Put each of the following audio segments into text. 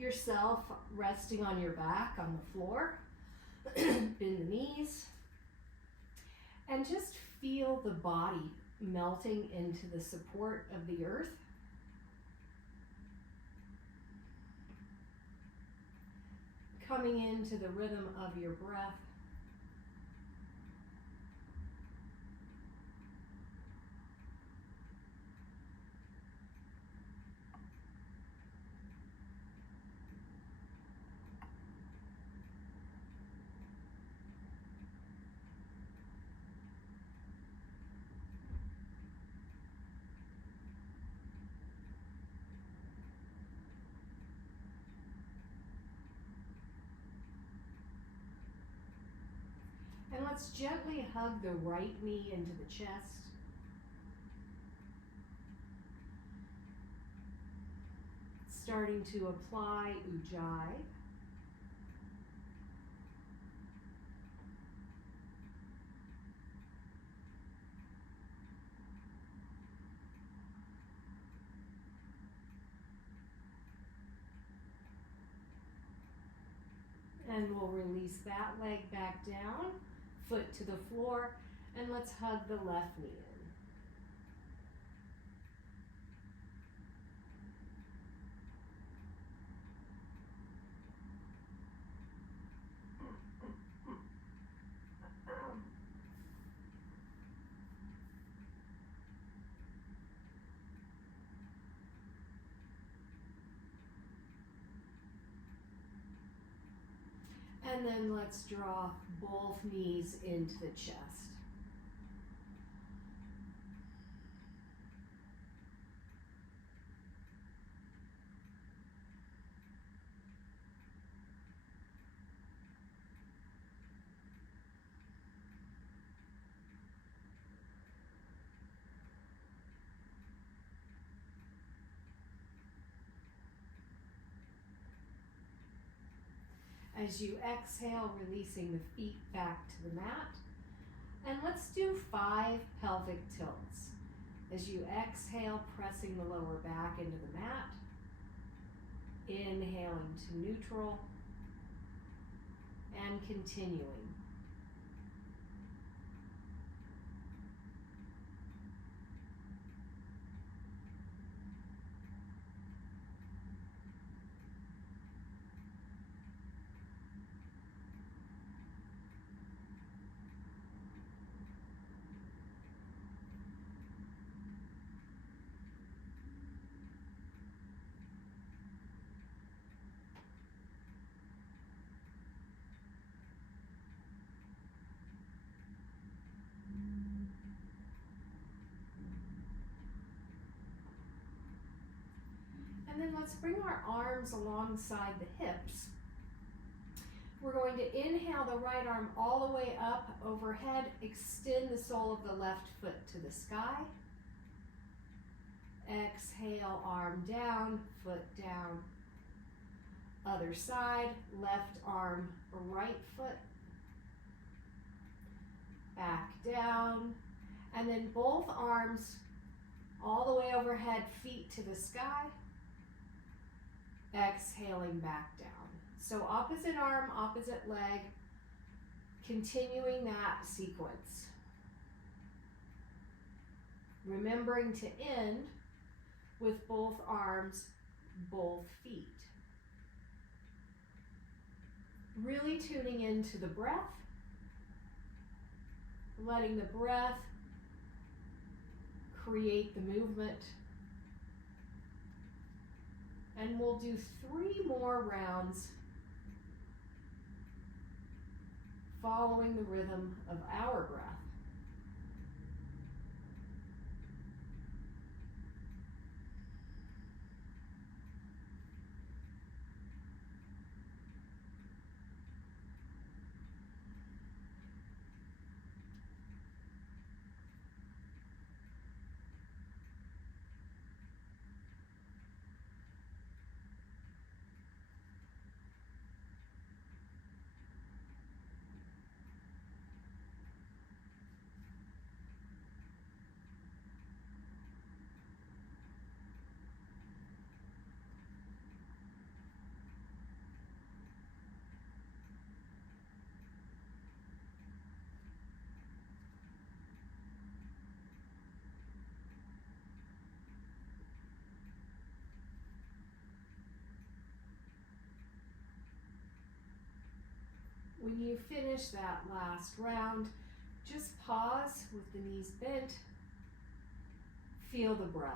yourself resting on your back on the floor. Bend the knees. And just feel the body melting into the support of the earth. Coming into the rhythm of your breath. And let's gently hug the right knee into the chest. Starting to apply Ujjayi. And we'll release that leg back down, foot to the floor, and let's hug the left knee in. And then let's draw both knees into the chest. As you exhale, releasing the feet back to the mat. And let's do 5 pelvic tilts. As you exhale, pressing the lower back into the mat. Inhaling to neutral. And continuing. And then let's bring our arms alongside the hips. We're going to inhale the right arm all the way up overhead, extend the sole of the left foot to the sky. Exhale, arm down, foot down. Other side, left arm, right foot. Back down. And then both arms all the way overhead, feet to the sky. Exhaling back down. So opposite arm, opposite leg, continuing that sequence. Remembering to end with both arms, both feet. Really tuning into the breath, letting the breath create the movement. And we'll do 3 more rounds following the rhythm of our breath. when you finish that last round, just pause with the knees bent. Feel the breath.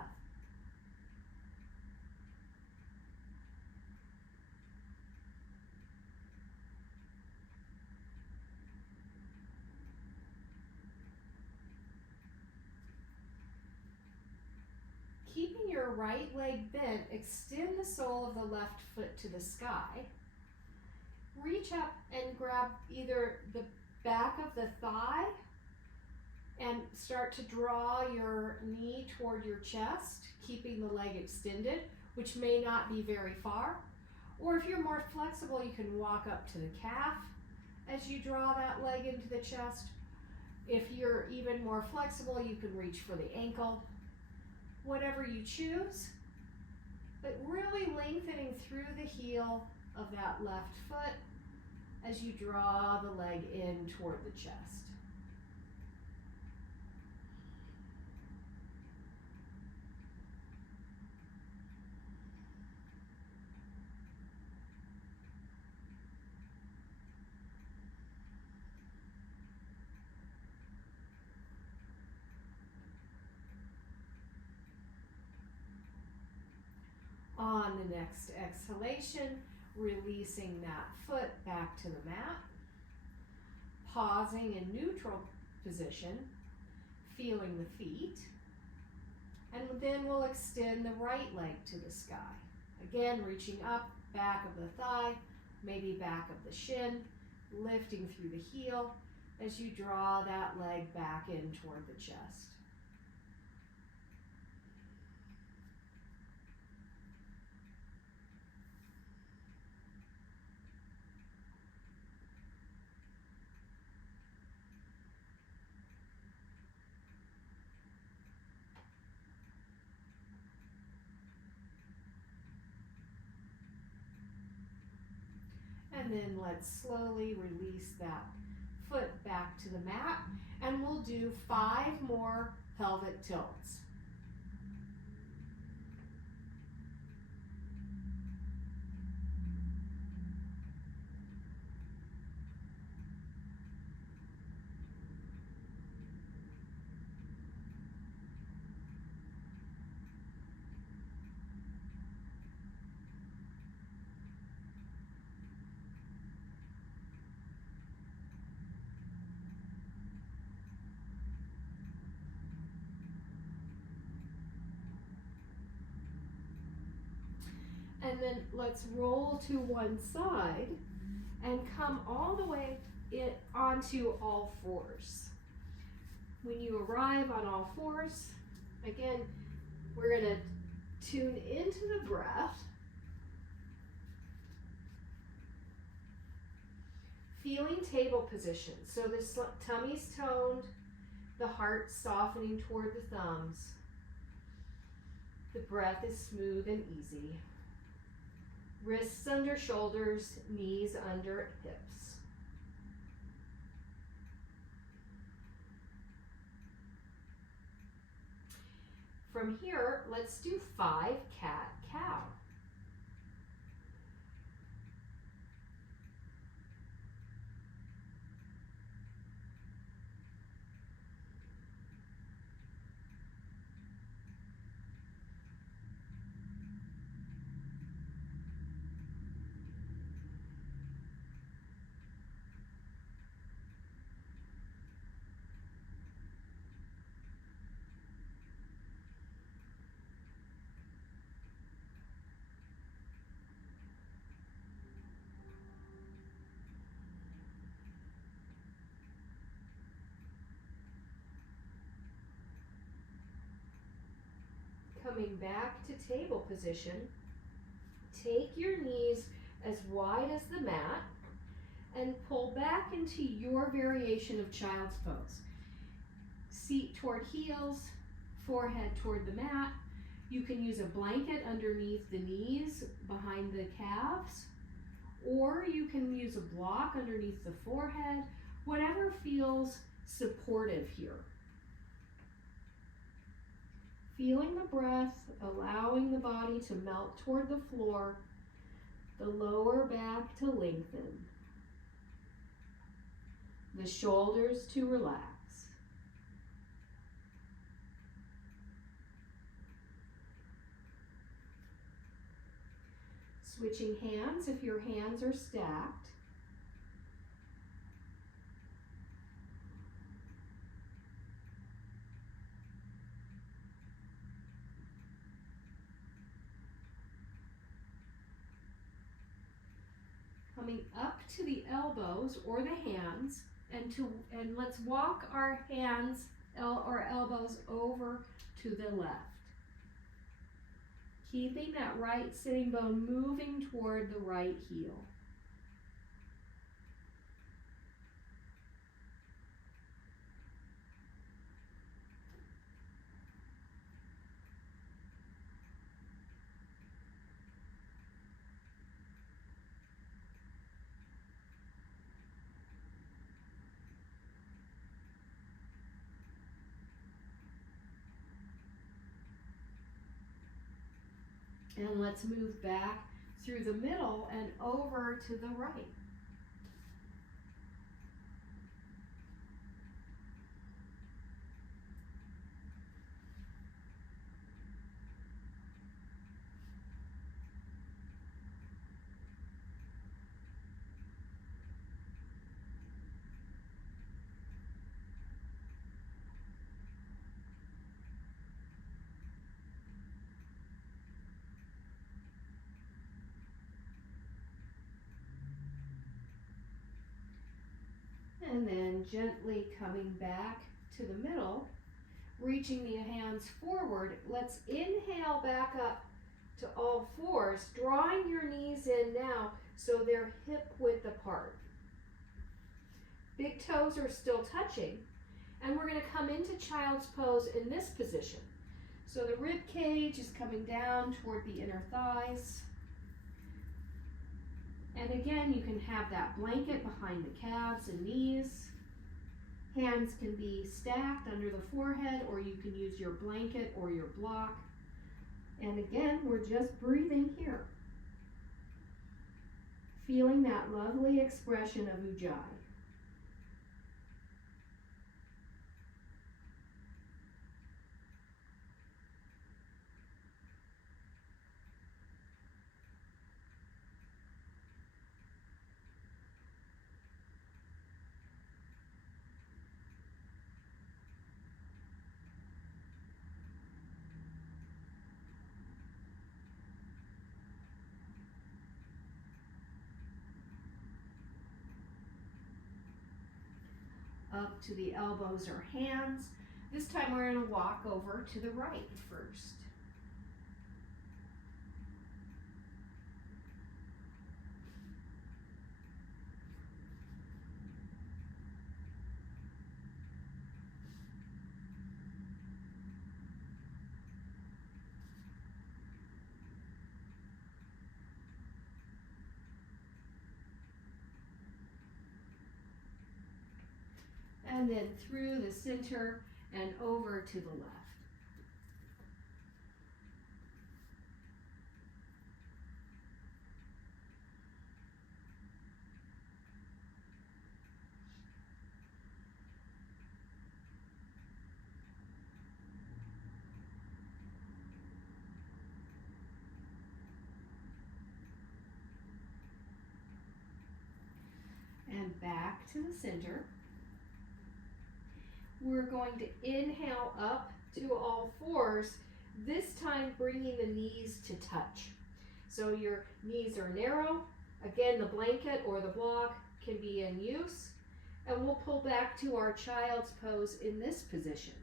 Keeping your right leg bent, extend the sole of the left foot to the sky. Reach up and grab either the back of the thigh and start to draw your knee toward your chest, keeping the leg extended, which may not be very far. Or if you're more flexible, you can walk up to the calf as you draw that leg into the chest. If you're even more flexible, you can reach for the ankle. Whatever you choose, but really lengthening through the heel of that left foot as you draw the leg in toward the chest. On the next exhalation, releasing that foot back to the mat, pausing in neutral position, feeling the feet, and then we'll extend the right leg to the sky. Again, reaching up, back of the thigh, maybe back of the shin, lifting through the heel as you draw that leg back in toward the chest. And then let's slowly release that foot back to the mat, and we'll do 5 more pelvic tilts. And then let's roll to one side and come all the way onto all fours. When you arrive on all fours, again, we're going to tune into the breath, feeling table position. So the tummy's toned, the heart softening toward the thumbs. The breath is smooth and easy. Wrists under shoulders, knees under hips. From here, let's do 5 cat-cow. Coming back to table position, take your knees as wide as the mat and pull back into your variation of child's pose. Seat toward heels, forehead toward the mat. You can use a blanket underneath the knees behind the calves, or you can use a block underneath the forehead, whatever feels supportive here. Feeling the breath, allowing the body to melt toward the floor, the lower back to lengthen. the shoulders to relax. Switching hands if your hands are stacked. Coming up to the elbows or the hands, and let's walk our hands or elbows over to the left. Keeping that right sitting bone moving toward the right heel. And let's move back through the middle and over to the right. And then gently coming back to the middle, reaching the hands forward. Let's inhale back up to all fours, drawing your knees in now so they're hip width apart. Big toes are still touching, and we're going to come into child's pose in this position. So the rib cage is coming down toward the inner thighs. And again, you can have that blanket behind the calves and knees. Hands can be stacked under the forehead, or you can use your blanket or your block. And again, we're just breathing here. Feeling that lovely expression of Ujjayi. Up to the elbows or hands. This time we're going to walk over to the right first. And then through the center and over to the left. And back to the center. We're going to inhale up to all fours, this time bringing the knees to touch. So your knees are narrow. Again, the blanket or the block can be in use. And we'll pull back to our child's pose in this position.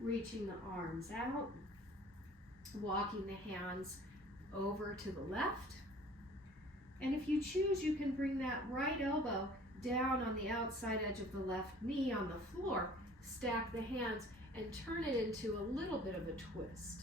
Reaching the arms out, walking the hands over to the left. And if you choose, you can bring that right elbow down on the outside edge of the left knee on the floor. Stack the hands and turn it into a little bit of a twist.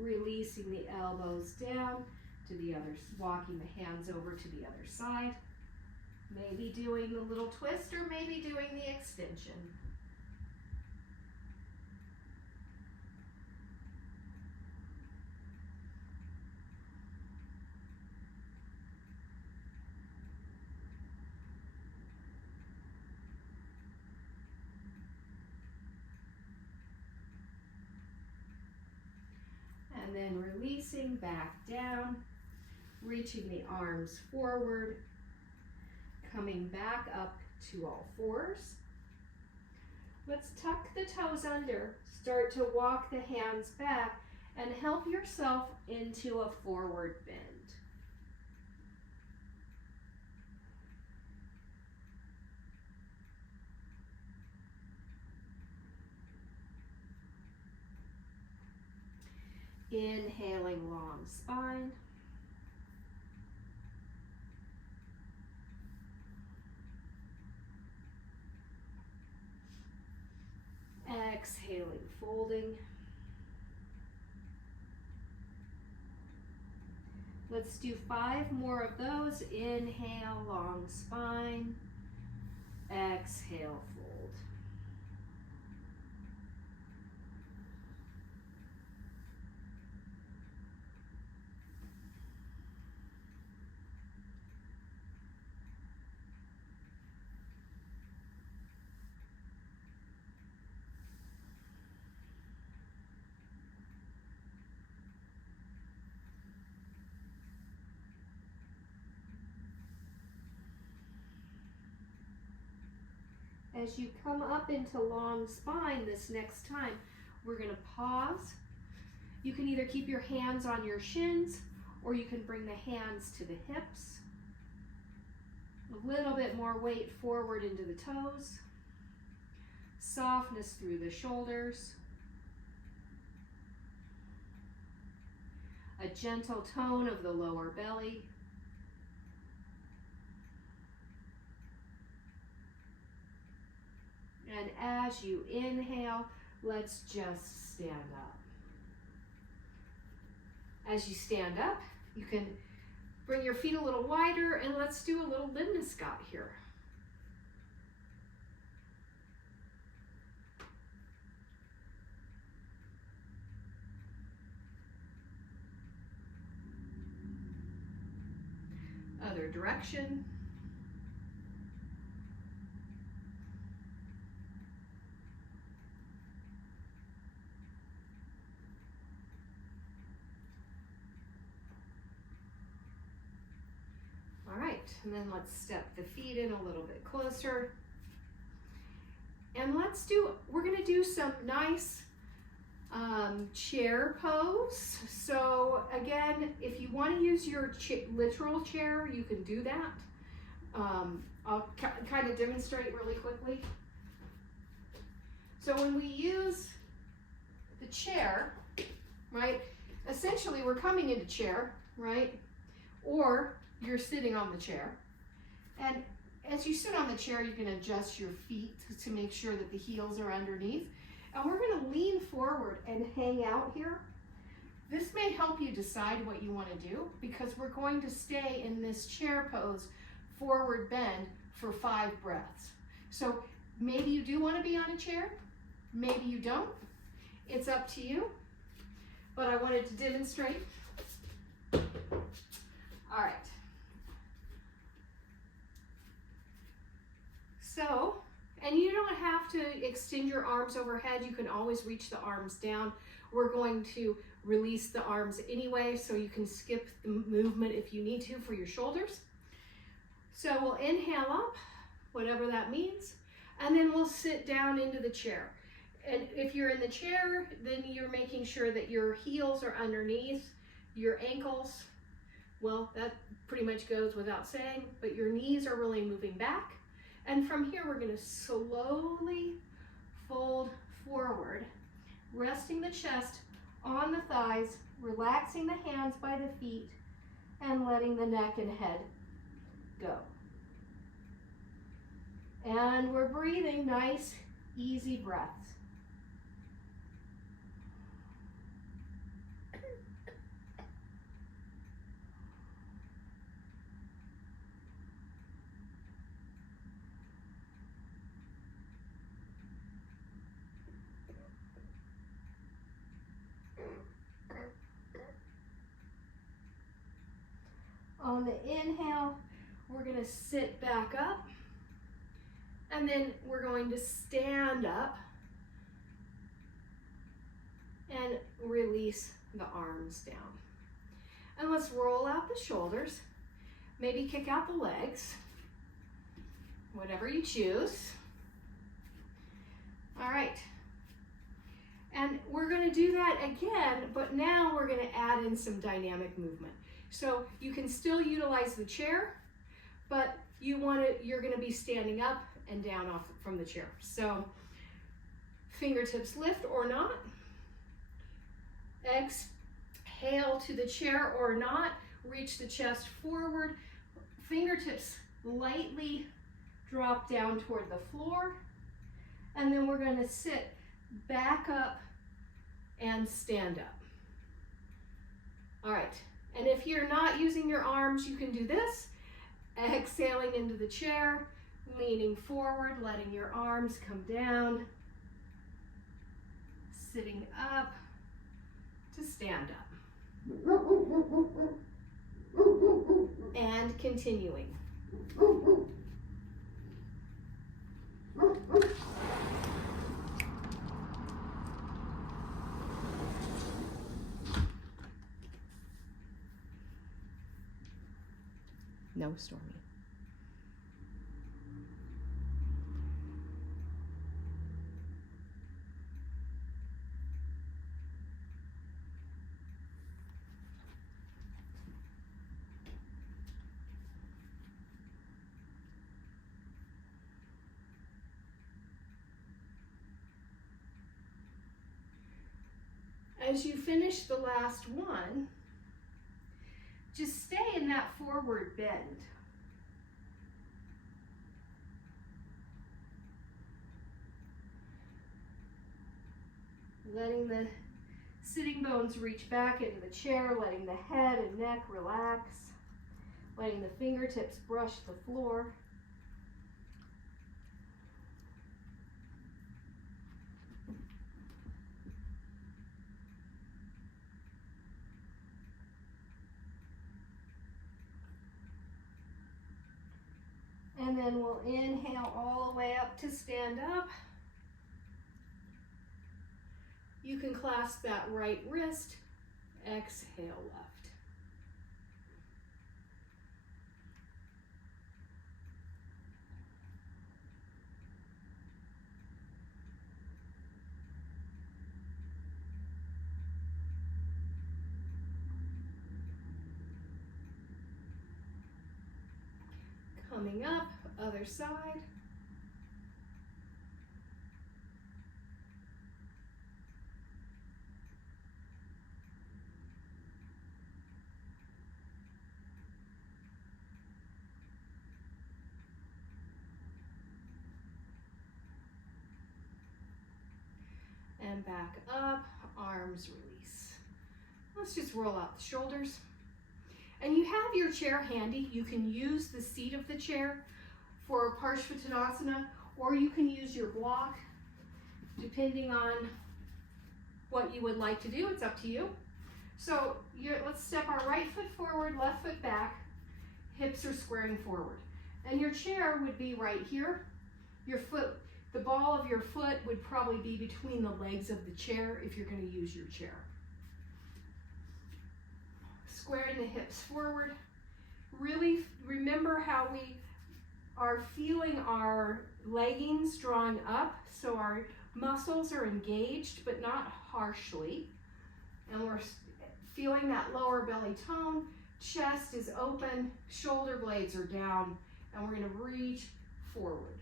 Releasing the elbows down to the other, walking the hands over to the other side. Maybe doing the little twist or maybe doing the extension. And then releasing back down, reaching the arms forward, coming back up to all fours. Let's tuck the toes under, start to walk the hands back, and help yourself into a forward bend. Inhaling, long spine. Exhaling, folding. Let's do 5 more of those. Inhale, long spine. Exhale, fold. As you come up into long spine this next time, we're going to pause. You can either keep your hands on your shins or you can bring the hands to the hips. A little bit more weight forward into the toes. Softness through the shoulders. A gentle tone of the lower belly. And as you inhale, let's just stand up. As you stand up, you can bring your feet a little wider and let's do a little Linda Scott here. Other direction. And then let's step the feet in a little bit closer. And we're gonna do some nice chair pose. So again, if you wanna use your literal chair, you can do that. I'll kind of demonstrate really quickly. So when we use the chair, right, essentially we're coming into chair, right? Or you're sitting on the chair. And as you sit on the chair, you can adjust your feet to make sure that the heels are underneath. And we're gonna lean forward and hang out here. This may help you decide what you wanna do because we're going to stay in this chair pose, forward bend, for 5 breaths. So maybe you do wanna be on a chair, maybe you don't. It's up to you, but I wanted to demonstrate. All right. So, and you don't have to extend your arms overhead. You can always reach the arms down. We're going to release the arms anyway, so you can skip the movement if you need to for your shoulders. So we'll inhale up, whatever that means, and then we'll sit down into the chair. And if you're in the chair, then you're making sure that your heels are underneath, your ankles Well, that pretty much goes without saying, but your knees are really moving back. And from here, we're gonna slowly fold forward, resting the chest on the thighs, relaxing the hands by the feet, and letting the neck and head go. And we're breathing nice, easy breaths. On the inhale, we're going to sit back up, and then we're going to stand up and release the arms down. And let's roll out the shoulders, maybe kick out the legs, whatever you choose. All right. And we're going to do that again, but now we're going to add in some dynamic movement. So you can still utilize the chair, but you're going to be standing up and down off from the chair. So fingertips lift or not. Exhale to the chair or not. Reach the chest forward. Fingertips lightly drop down toward the floor. And then we're going to sit back up and stand up. All right. And if you're not using your arms, you can do this. Exhaling into the chair, leaning forward, letting your arms come down, sitting up to stand up. And continuing. No, Stormy. As you finish the last one, just stay in that forward bend. Letting the sitting bones reach back into the chair, letting the head and neck relax, letting the fingertips brush the floor. And then we'll inhale all the way up to stand up. You can clasp that right wrist. Exhale left. Coming up, other side. And back up, arms release. Let's just roll out the shoulders. And you have your chair handy. You can use the seat of the chair for Parshvattanasana, or you can use your block, depending on what you would like to do. It's up to you. So let's step our right foot forward, left foot back. Hips are squaring forward. And your chair would be right here. Your foot, the ball of your foot would probably be between the legs of the chair if you're going to use your chair. Squaring the hips forward. Really remember how we are feeling our leggings drawing up, so our muscles are engaged but not harshly. And we're feeling that lower belly tone, Chest is open, shoulder blades are down, and we're gonna reach forward.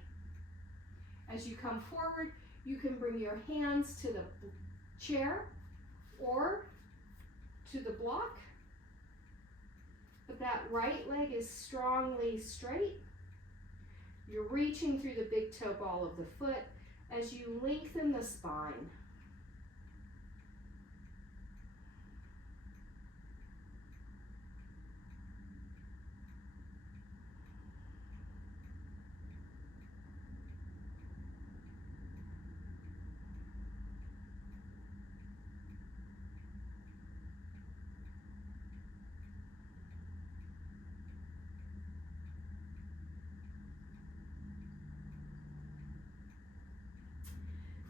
As you come forward, you can bring your hands to the chair or to the block, but that right leg is strongly straight. You're reaching through the big toe ball of the foot as you lengthen the spine.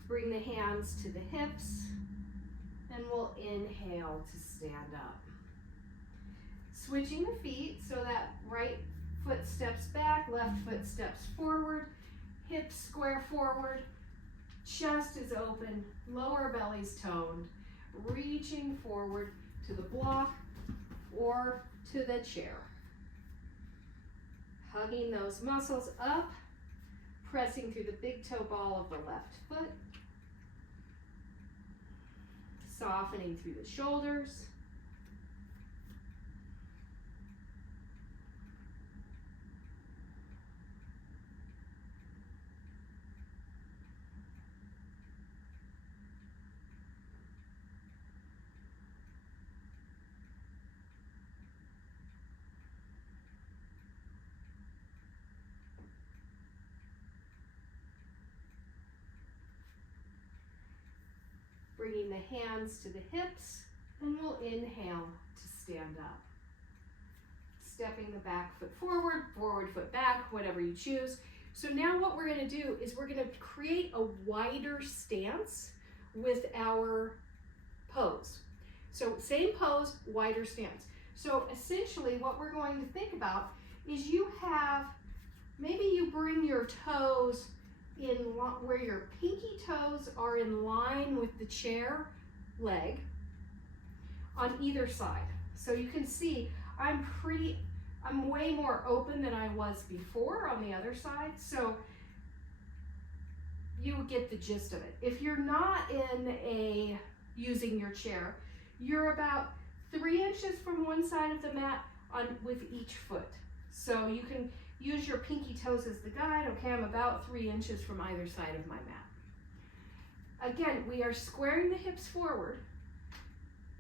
Bring the hands to the hips, and we'll inhale to stand up. Switching the feet so that right foot steps back, left foot steps forward, hips square forward, chest is open, lower belly's toned, reaching forward to the block or to the chair. Hugging those muscles up, pressing through the big toe ball of the left foot, softening through the shoulders. Bringing the hands to the hips, and we'll inhale to stand up. Stepping the back foot forward, forward foot back, whatever you choose. So now what we're going to do is we're going to create a wider stance with our pose. So same pose, wider stance. So essentially what we're going to think about is you have, maybe you bring your toes in where your pinky toes are in line with the chair leg on either side. So you can see I'm way more open than I was before on the other side. So you get the gist of it. If you're not using your chair, you're about 3 inches from one side of the mat with each foot. So you can use your pinky toes as the guide. Okay, I'm about 3 inches from either side of my mat. Again, we are squaring the hips forward.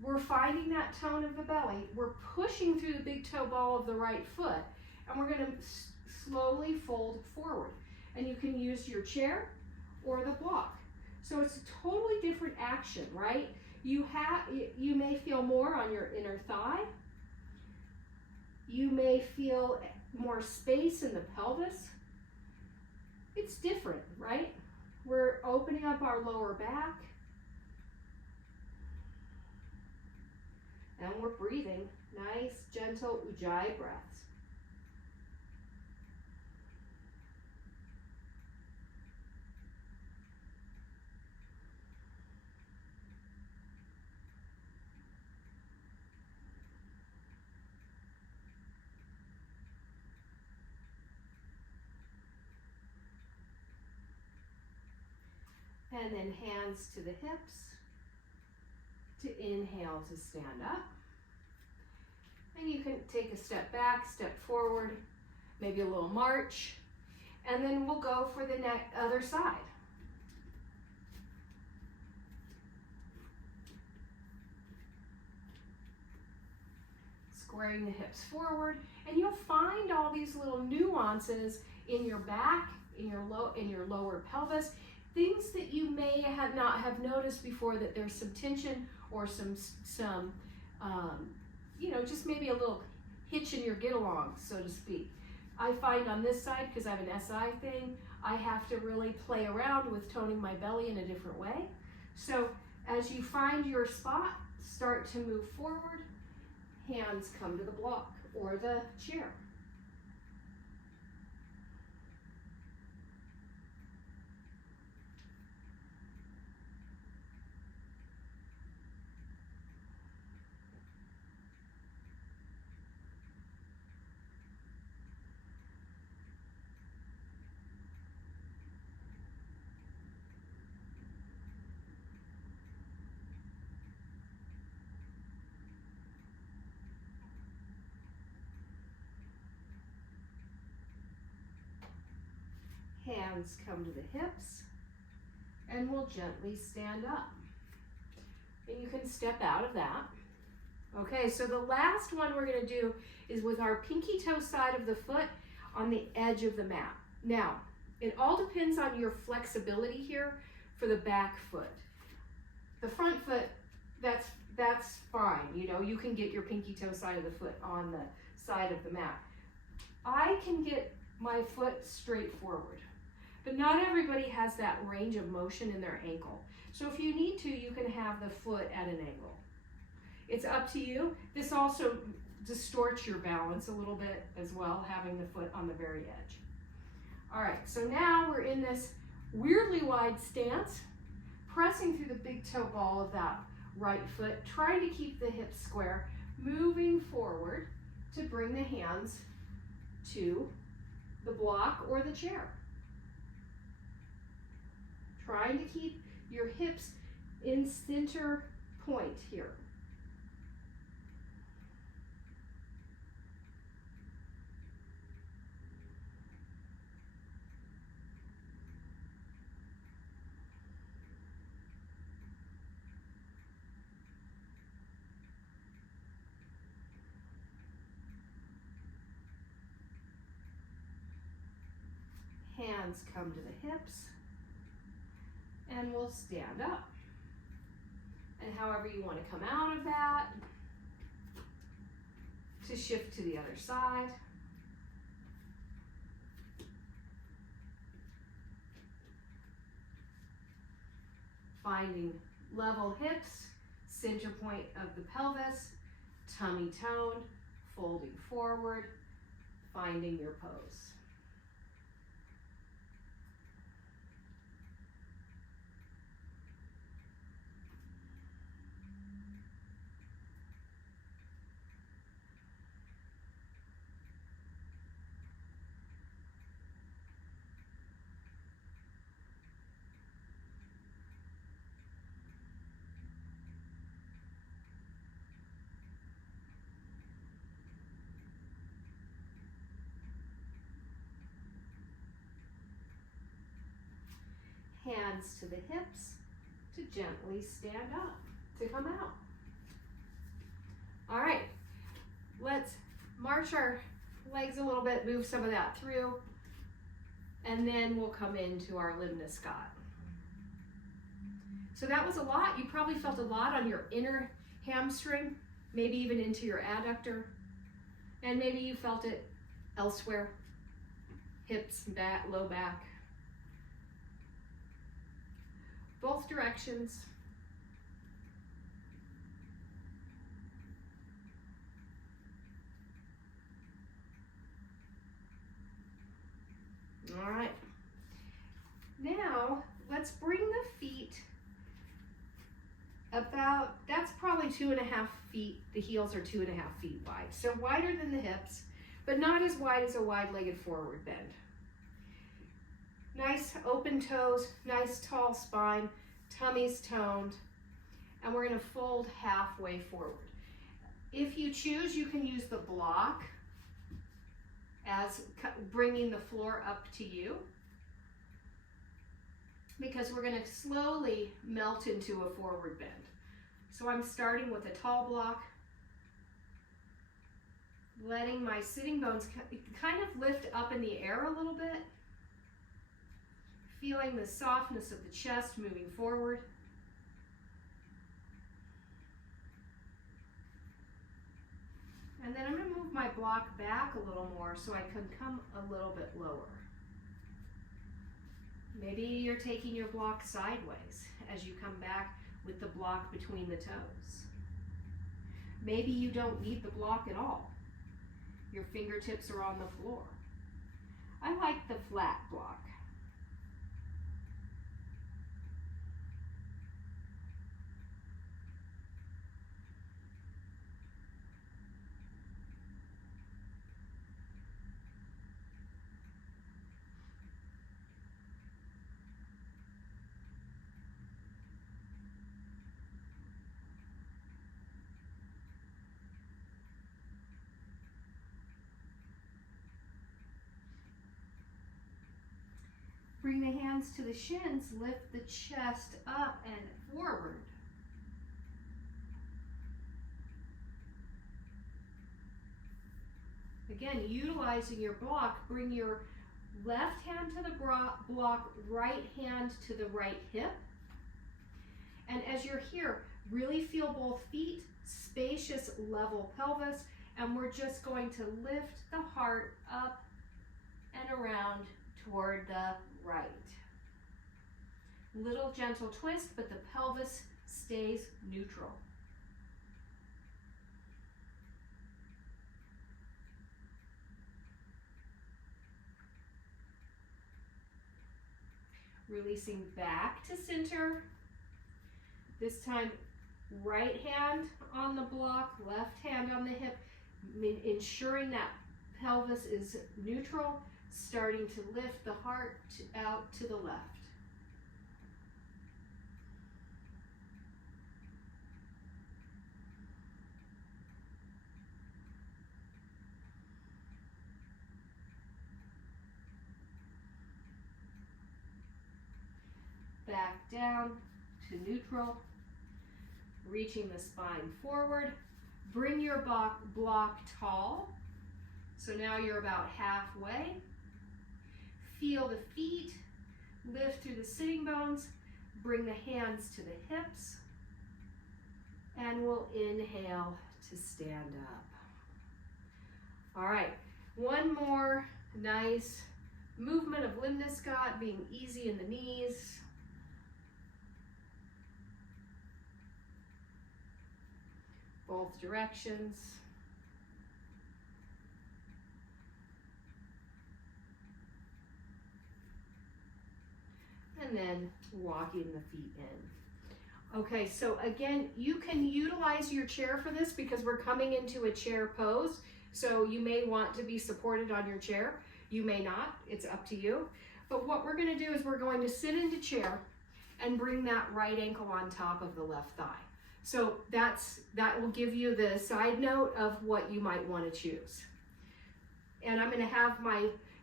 We're finding that tone of the belly. We're pushing through the big toe ball of the right foot, and we're going to slowly fold forward. And you can use your chair or the block. So it's a totally different action, right? You may feel more on your inner thigh. You may feel more space in the pelvis. It's different, right? We're opening up our lower back. And we're breathing nice, gentle Ujjayi breaths. And then hands to the hips to inhale to stand up. And you can take a step back, step forward, maybe a little march, and then we'll go for the other side. Squaring the hips forward, and you'll find all these little nuances in your back, in your lower pelvis, things that you may not have noticed before, that there's some tension or some just maybe a little hitch in your get along, so to speak. I find on this side, because I have an SI thing, I have to really play around with toning my belly in a different way. So as you find your spot, start to move forward, hands come to the block or the chair. Hands come to the hips, and we'll gently stand up. And you can step out of that. Okay, so the last one we're gonna do is with our pinky toe side of the foot on the edge of the mat. Now, it all depends on your flexibility here for the back foot. The front foot, that's fine. You know, you can get your pinky toe side of the foot on the side of the mat. I can get my foot straight forward, but not everybody has that range of motion in their ankle. So if you need to, you can have the foot at an angle. It's up to you. This also distorts your balance a little bit as well, having the foot on the very edge. All right, so now we're in this weirdly wide stance, pressing through the big toe ball of that right foot, trying to keep the hips square, moving forward to bring the hands to the block or the chair. Trying to keep your hips in center point here. Hands come to the hips, and we'll stand up. And however you want to come out of that, to shift to the other side. Finding level hips, center point of the pelvis, tummy toned, folding forward, finding your pose. Hands to the hips to gently stand up, to come out. All right, let's march our legs a little bit, move some of that through, and then we'll come into our Limniscott. So that was a lot. You probably felt a lot on your inner hamstring, maybe even into your adductor, and maybe you felt it elsewhere, hips, back, low back. Both directions. All right. Now, let's bring the feet about, that's probably 2.5 feet. The heels are 2.5 feet wide. So wider than the hips, but not as wide as a wide-legged forward bend. Nice open toes, nice tall spine, tummy's toned, and we're gonna fold halfway forward. If you choose, you can use the block as bringing the floor up to you, because we're gonna slowly melt into a forward bend. So I'm starting with a tall block, letting my sitting bones kind of lift up in the air a little bit, feeling the softness of the chest moving forward. And then I'm going to move my block back a little more so I can come a little bit lower. Maybe you're taking your block sideways as you come back with the block between the toes. Maybe you don't need the block at all. Your fingertips are on the floor. I like the flat block. Bring the hands to the shins, lift the chest up and forward. Again, utilizing your block, bring your left hand to the block, right hand to the right hip. And as you're here, really feel both feet, spacious, level pelvis, and we're just going to lift the heart up and around toward the right. Little gentle twist, but the pelvis stays neutral. Releasing back to center. This time, right hand on the block, left hand on the hip, ensuring that pelvis is neutral, starting to lift the heart out to the left. Back down to neutral, reaching the spine forward. Bring your block tall. So now you're about halfway. Feel the feet, lift through the sitting bones, bring the hands to the hips, and we'll inhale to stand up. All right, one more nice movement of Limniscott, being easy in the knees. Both directions. And then walking the feet in. Okay, so again, you can utilize your chair for this because we're coming into a chair pose. So you may want to be supported on your chair. You may not, it's up to you. But what we're gonna do is we're going to sit into chair and bring that right ankle on top of the left thigh. So that will give you the side note of what you might want to choose. And I'm going to have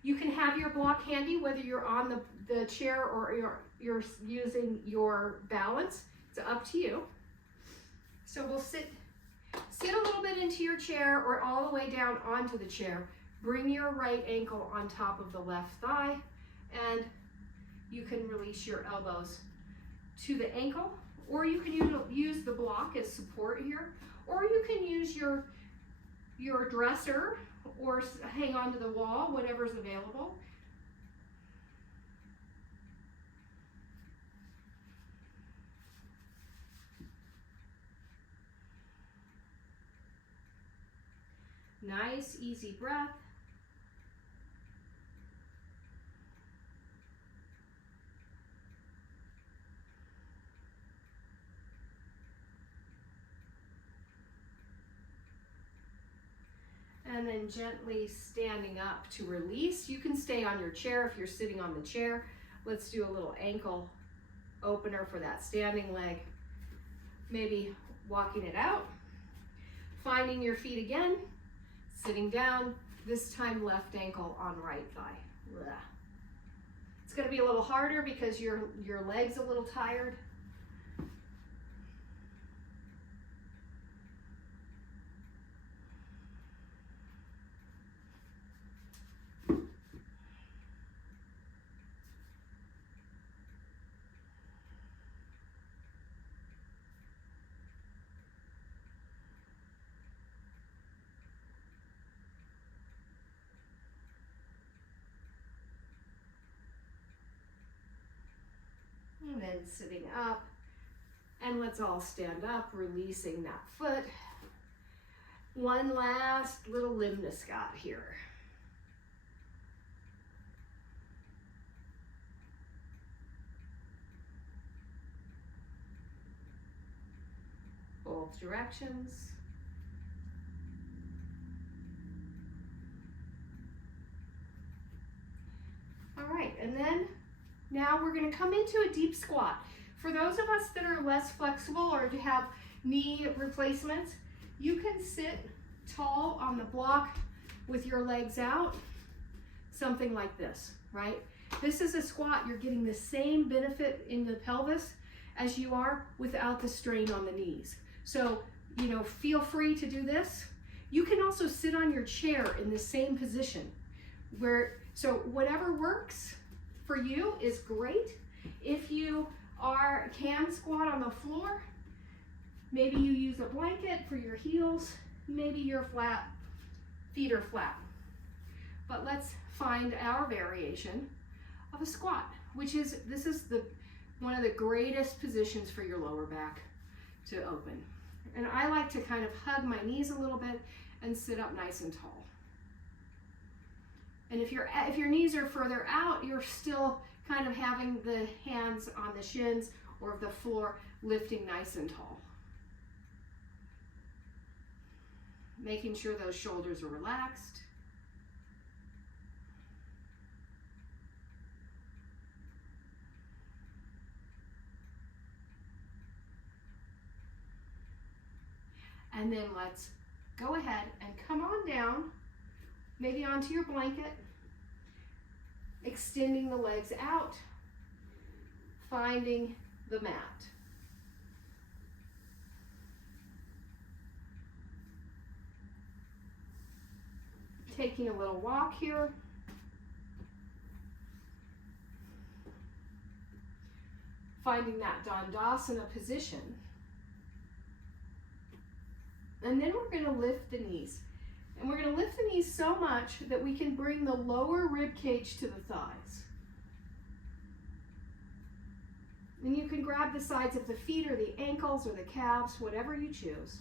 you can have your block handy whether you're on the chair or you're using your balance. It's up to you. So we'll sit a little bit into your chair or all the way down onto the chair. Bring your right ankle on top of the left thigh, and you can release your elbows to the ankle. Or you can use the block as support here, or you can use your dresser or hang onto the wall, whatever's available. Nice, easy breath. And then gently standing up to release. You can stay on your chair if you're sitting on the chair. Let's do a little ankle opener for that standing leg. Maybe walking it out. Finding your feet again. Sitting down. This time left ankle on right thigh. Blah. It's going to be a little harder because your leg's a little tired. And then sitting up, and let's all stand up, releasing that foot. One last little Limniscott here. Both directions. All right, and then now we're going to come into a deep squat. For those of us that are less flexible or have knee replacements, you can sit tall on the block with your legs out, something like this, right? This is a squat. You're getting the same benefit in the pelvis as you are without the strain on the knees. So, you know, feel free to do this. You can also sit on your chair in the same position so whatever works for you is great. If you can squat on the floor, maybe you use a blanket for your heels, maybe your feet are flat. But let's find our variation of a squat, this is one of the greatest positions for your lower back to open. And I like to kind of hug my knees a little bit and sit up nice and tall. And if your knees are further out, you're still kind of having the hands on the shins or the floor, lifting nice and tall. Making sure those shoulders are relaxed. And then let's go ahead and come on down, maybe onto your blanket, extending the legs out, finding the mat. Taking a little walk here. Finding that Dandasana position. And then we're going to lift the knees. And we're going to lift the knees so much that we can bring the lower rib cage to the thighs. And you can grab the sides of the feet or the ankles or the calves, whatever you choose.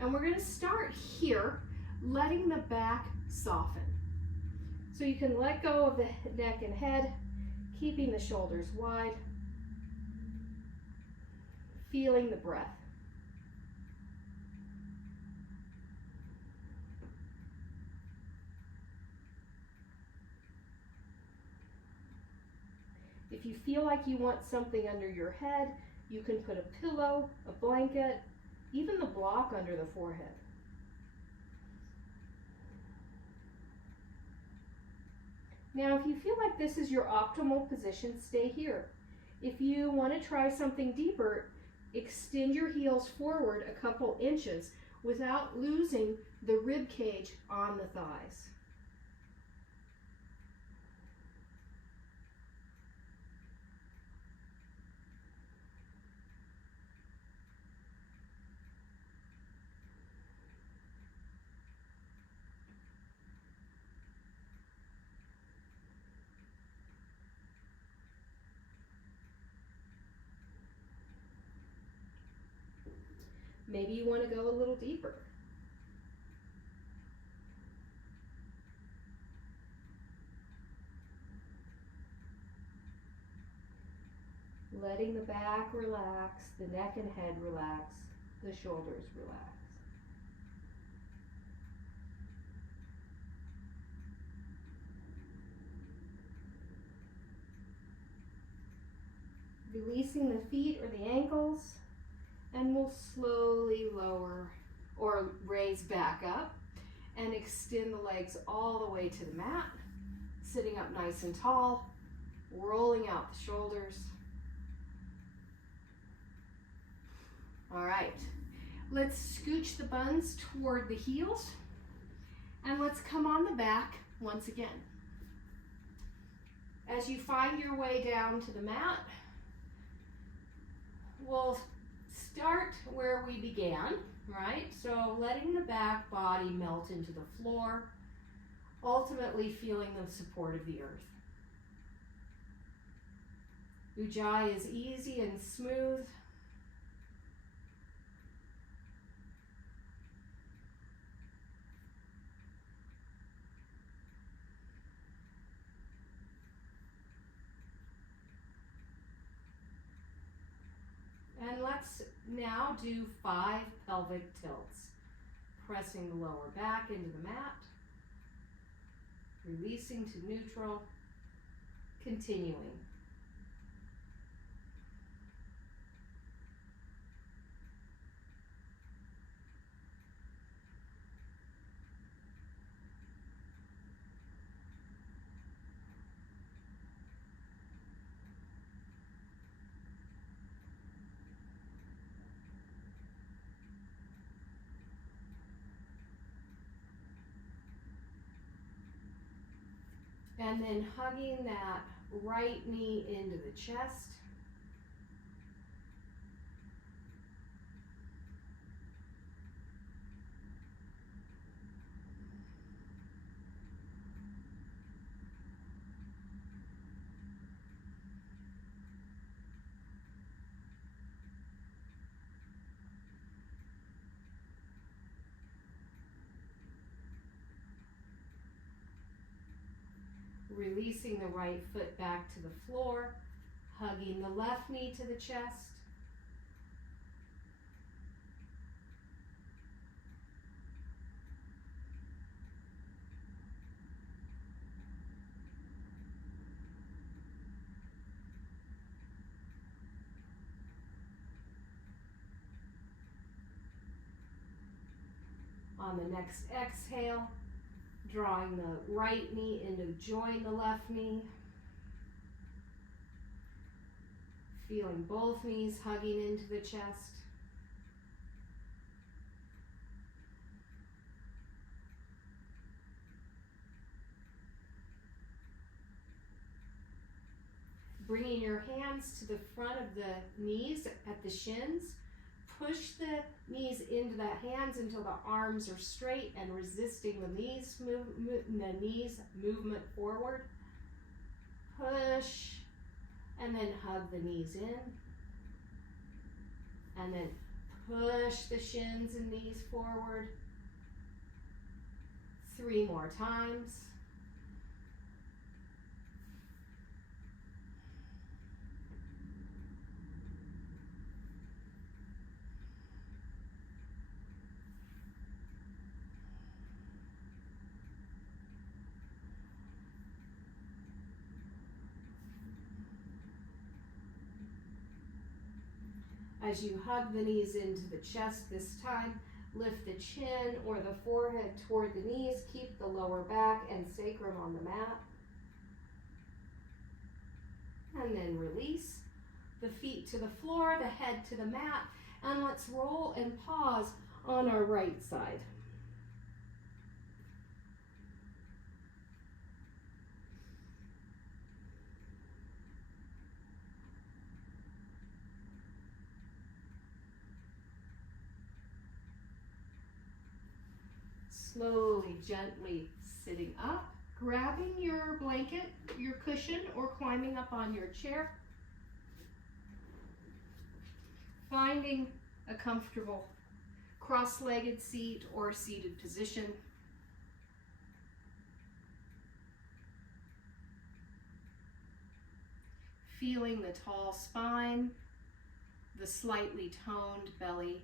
And we're going to start here, letting the back soften. So you can let go of the neck and head, keeping the shoulders wide, feeling the breath. If you feel like you want something under your head, you can put a pillow, a blanket, even the block under the forehead. Now, if you feel like this is your optimal position, stay here. If you want to try something deeper, extend your heels forward a couple inches without losing the rib cage on the thighs. Maybe you want to go a little deeper. Letting the back relax, the neck and head relax, the shoulders relax. Releasing the feet or the ankles. And we'll slowly lower or raise back up and extend the legs all the way to the mat, sitting up nice and tall, rolling out the shoulders. All right, let's scooch the buns toward the heels and let's come on the back once again. As you find your way down to the mat, we'll start where we began, right? So letting the back body melt into the floor, ultimately feeling the support of the earth. Ujjayi is easy and smooth. And let's now do 5 pelvic tilts. Pressing the lower back into the mat, releasing to neutral, continuing. And then hugging that right knee into the chest. Releasing the right foot back to the floor, hugging the left knee to the chest. On the next exhale, drawing the right knee in to join the left knee. Feeling both knees hugging into the chest. Bringing your hands to the front of the knees at the shins. Push the knees into the hands until the arms are straight and resisting the knees movement forward. Push and then hug the knees in. And then push the shins and knees forward. 3 more times. As you hug the knees into the chest this time, lift the chin or the forehead toward the knees. Keep the lower back and sacrum on the mat. And then release. The feet to the floor, the head to the mat. And let's roll and pause on our right side. Slowly, gently sitting up, grabbing your blanket, your cushion, or climbing up on your chair. Finding a comfortable cross-legged seat or seated position. Feeling the tall spine, the slightly toned belly.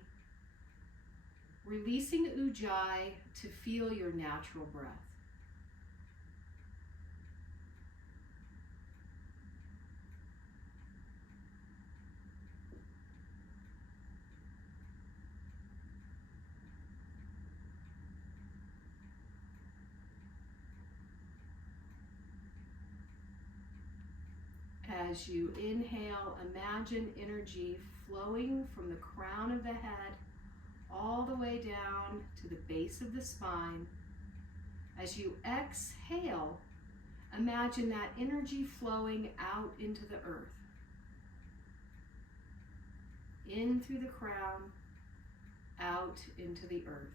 Releasing Ujjayi to feel your natural breath. As you inhale, imagine energy flowing from the crown of the head all the way down to the base of the spine. As you exhale, imagine that energy flowing out into the earth. In through the crown, out into the earth.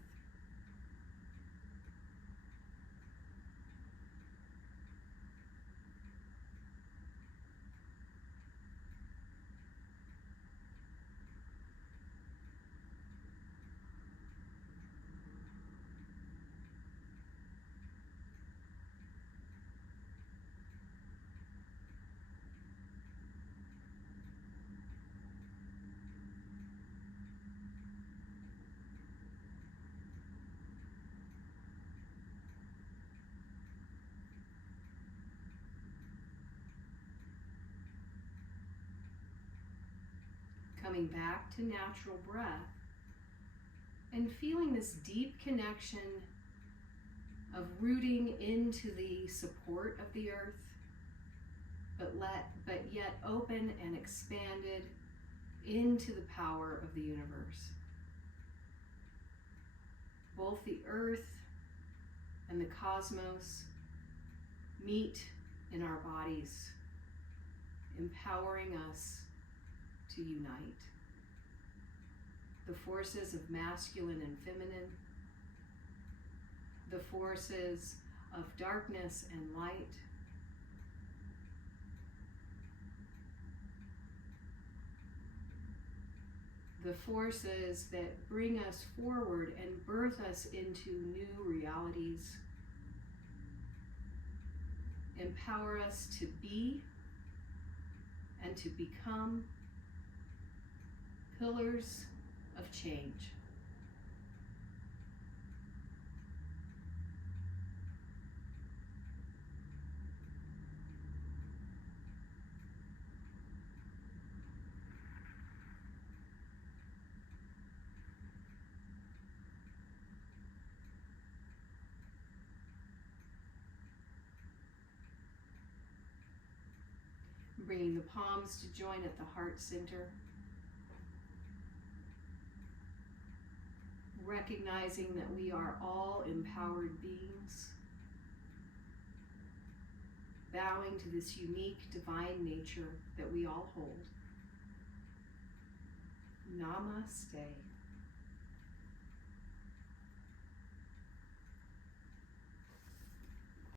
Coming back to natural breath and feeling this deep connection of rooting into the support of the earth, but yet open and expanded into the power of the universe. Both the earth and the cosmos meet in our bodies, empowering us to unite. The forces of masculine and feminine, the forces of darkness and light, the forces that bring us forward and birth us into new realities, empower us to be and to become pillars of change. Bringing the palms to join at the heart center. Recognizing that we are all empowered beings. Bowing to this unique divine nature that we all hold. Namaste.